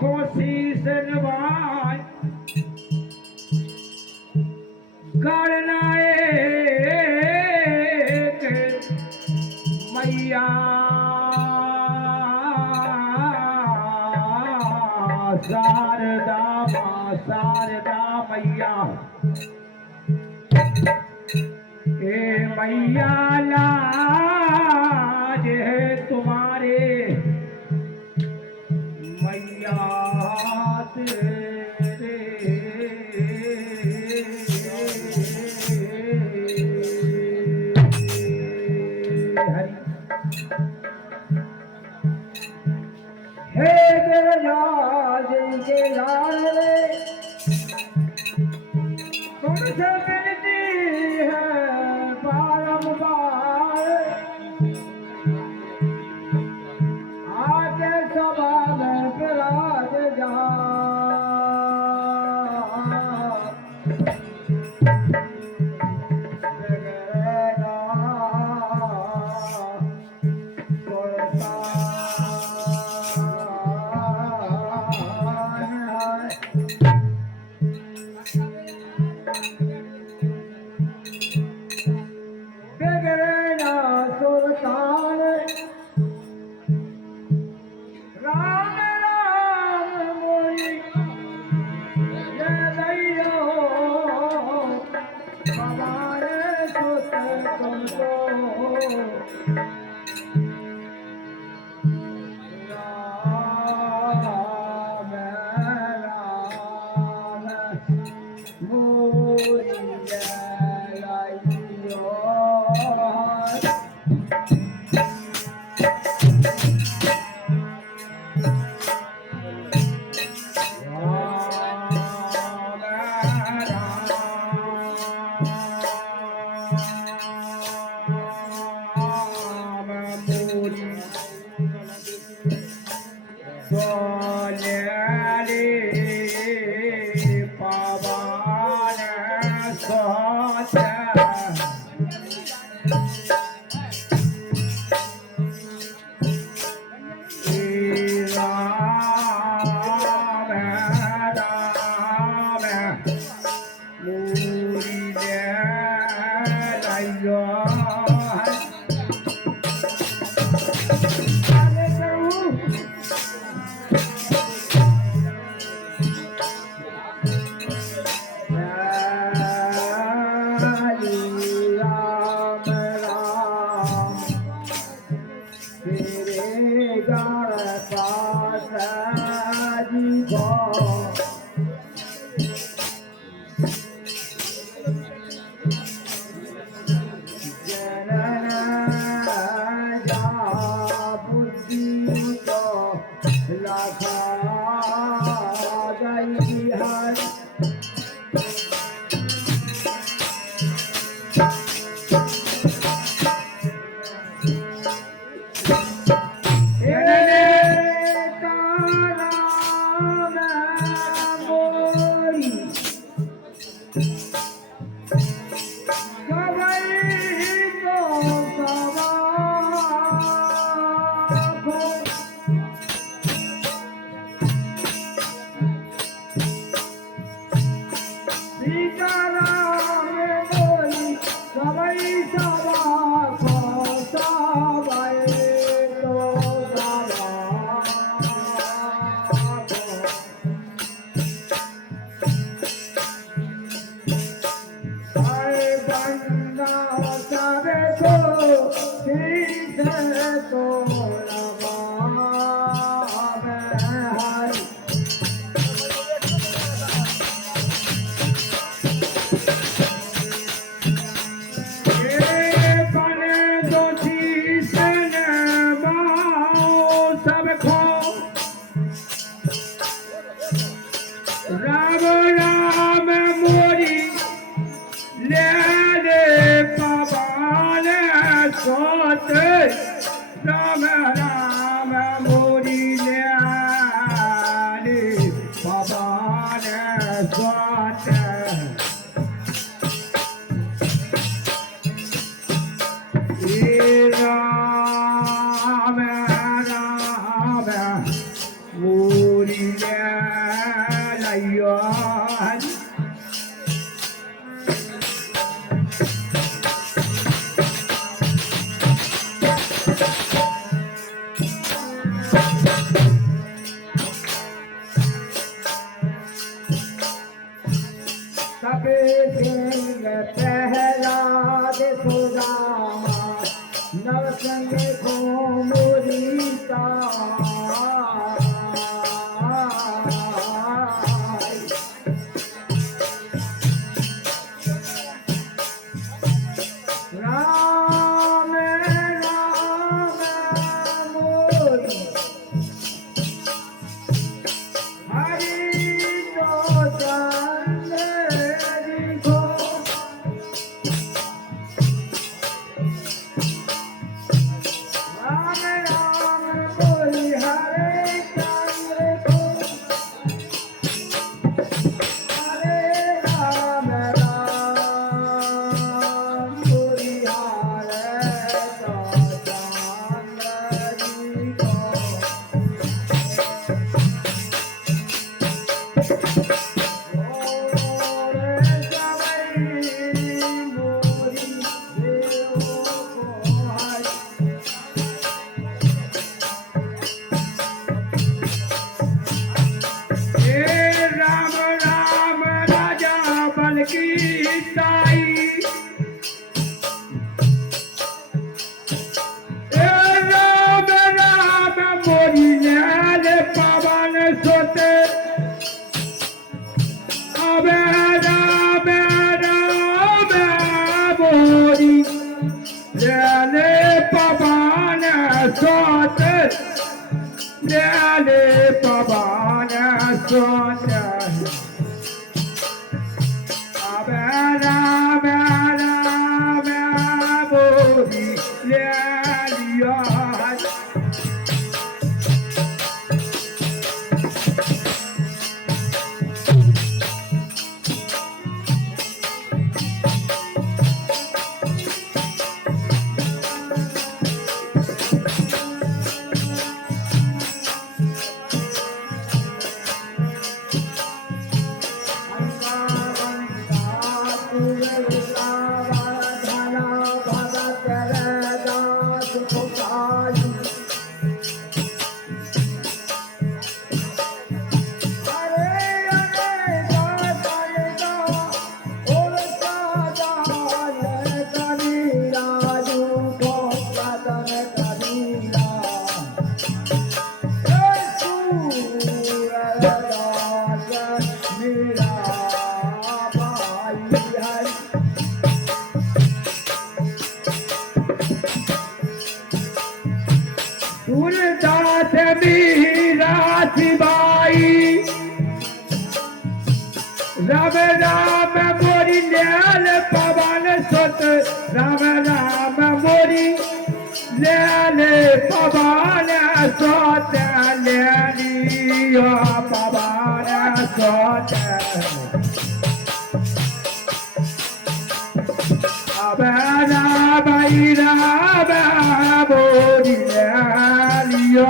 कोशिश नवाय करना एक मैया शारदा माँ शारदा मैया ए मैया लाज है तुम्हारे मैया तेरे हरि हे गिरिराज के लाल तुमसे मिलती है बारंबार आके सभा में विराज जा राम राम मोरी न्याल पवन सुत राम राम मोरी न्याल पवन सुत न्यालियो पवन सुत अब राम राम मोरी न्यालियो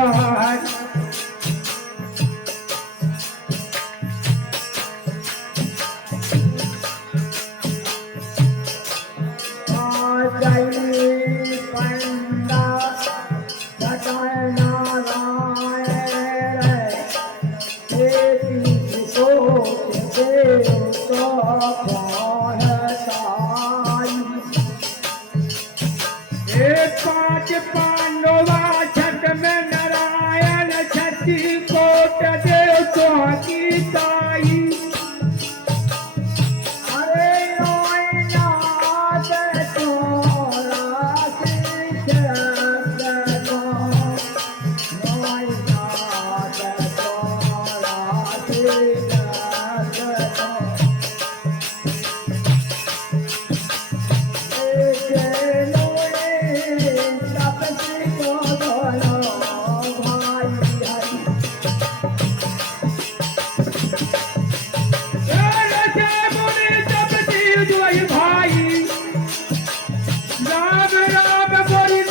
राम राम बोली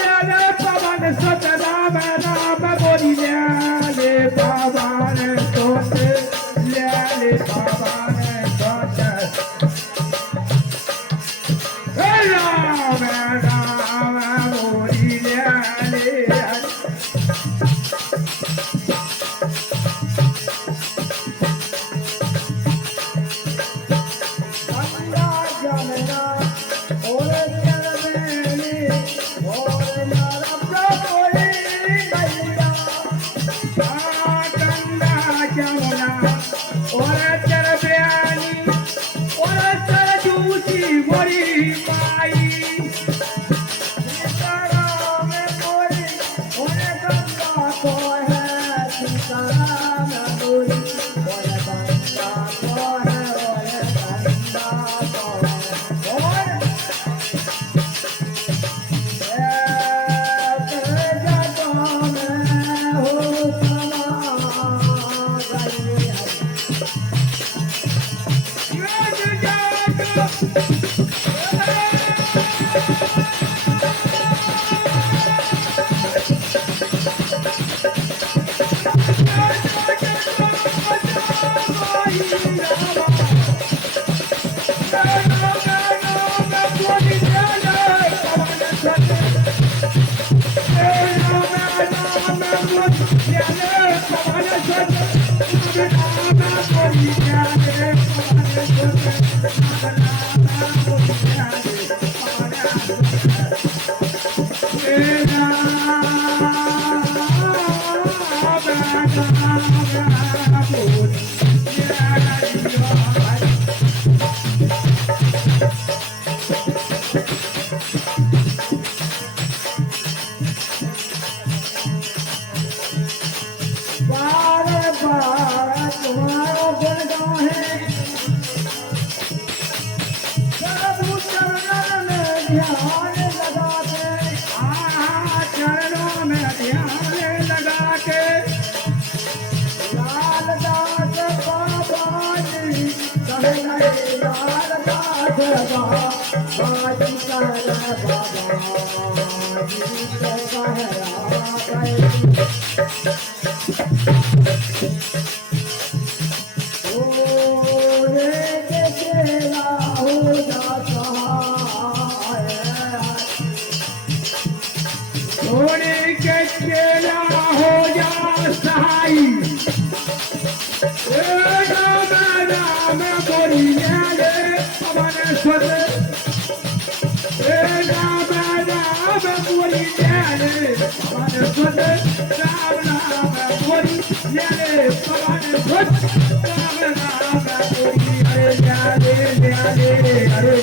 पवन सुत राम राम बोली घोड़े के चेला हो जा सहाई राम राम बोलिया रे पवन सुत राम राम बोलिया रे पवन सुत राम राम बोलिया रे पवन सुत राम राम बोलिया रे अरे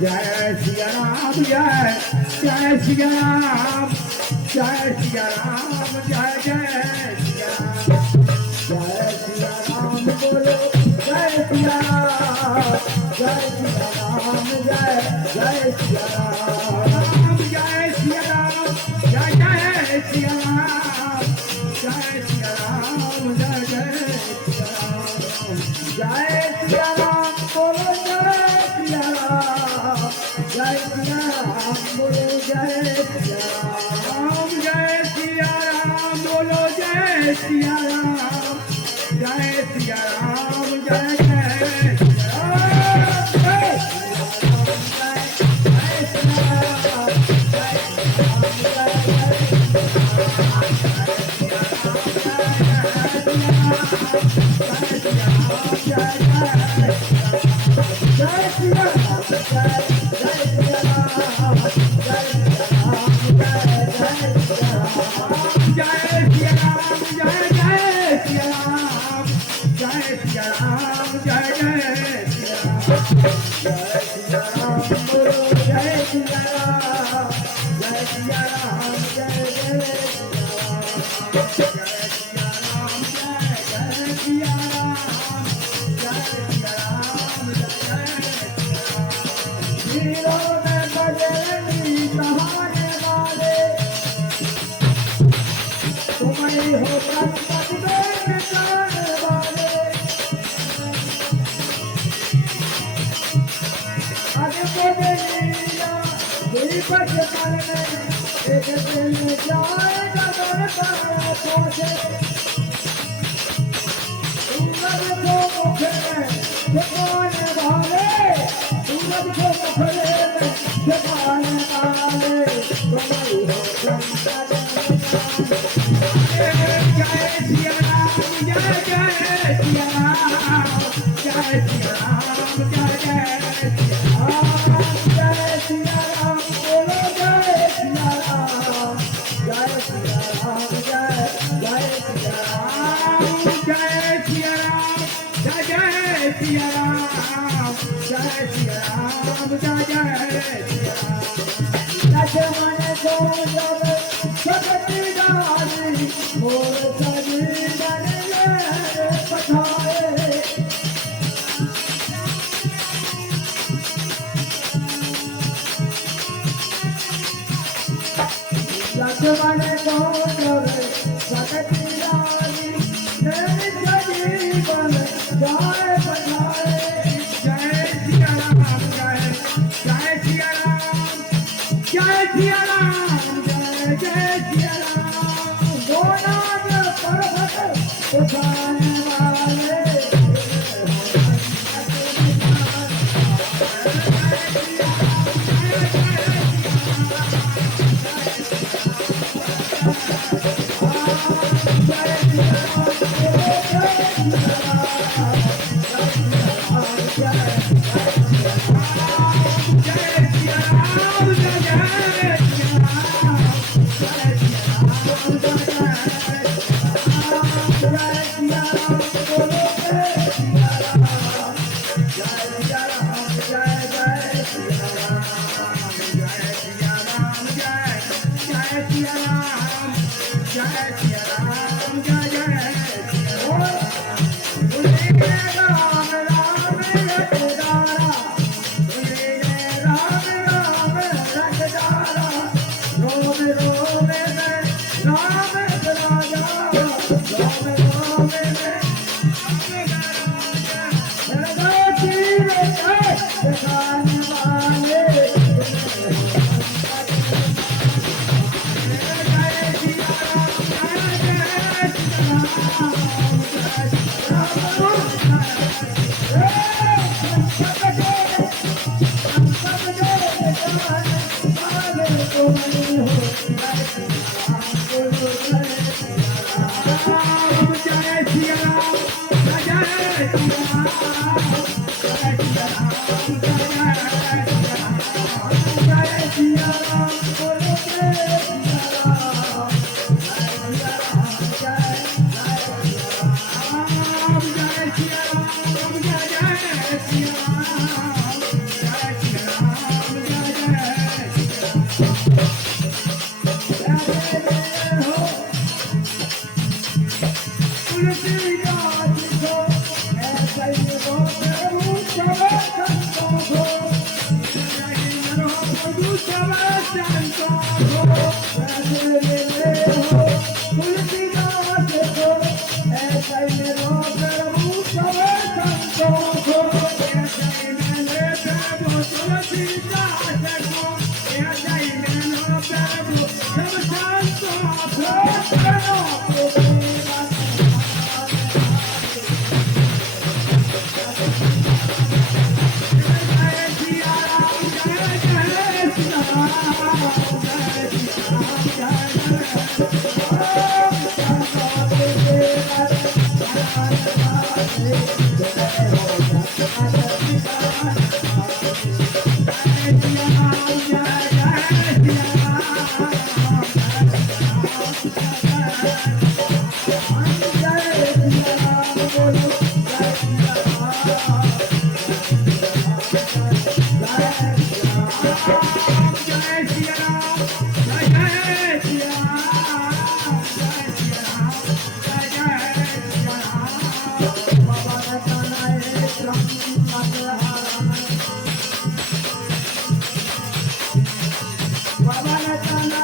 जय सिया राम जय सिया राम जय सिया राम जय जय सिया राम बोलो जय सिया राम जय सिया राम जय सिया राम जय जय सिया राम जय सिया राम जय जय सिया राम जय सिया राम बोलो जय सिया राम जय सिया राम बोलो जय सिया राम जय सिया राम बोलो जय सिया राम जय सिया राम जय जय सिया राम जय जय सिया राम जय सिया राम जय जय सिया राम जय सिया राम बोलो जय सिया राम जय सिया राम जय सिया राम जय सिया राम जय सिया राम जय सिया राम जय सिया राम लक्ष्मण को जब सकती डाली मोर सजीवन ले पठाए लक्ष्मण को जब सकती डाली मेरे सजीवन जाए पठाए जय सिया राम जय सिया राम जय सिया राम जय सिया राम गोनाद पर्वत उठाने वाले Baba na tana,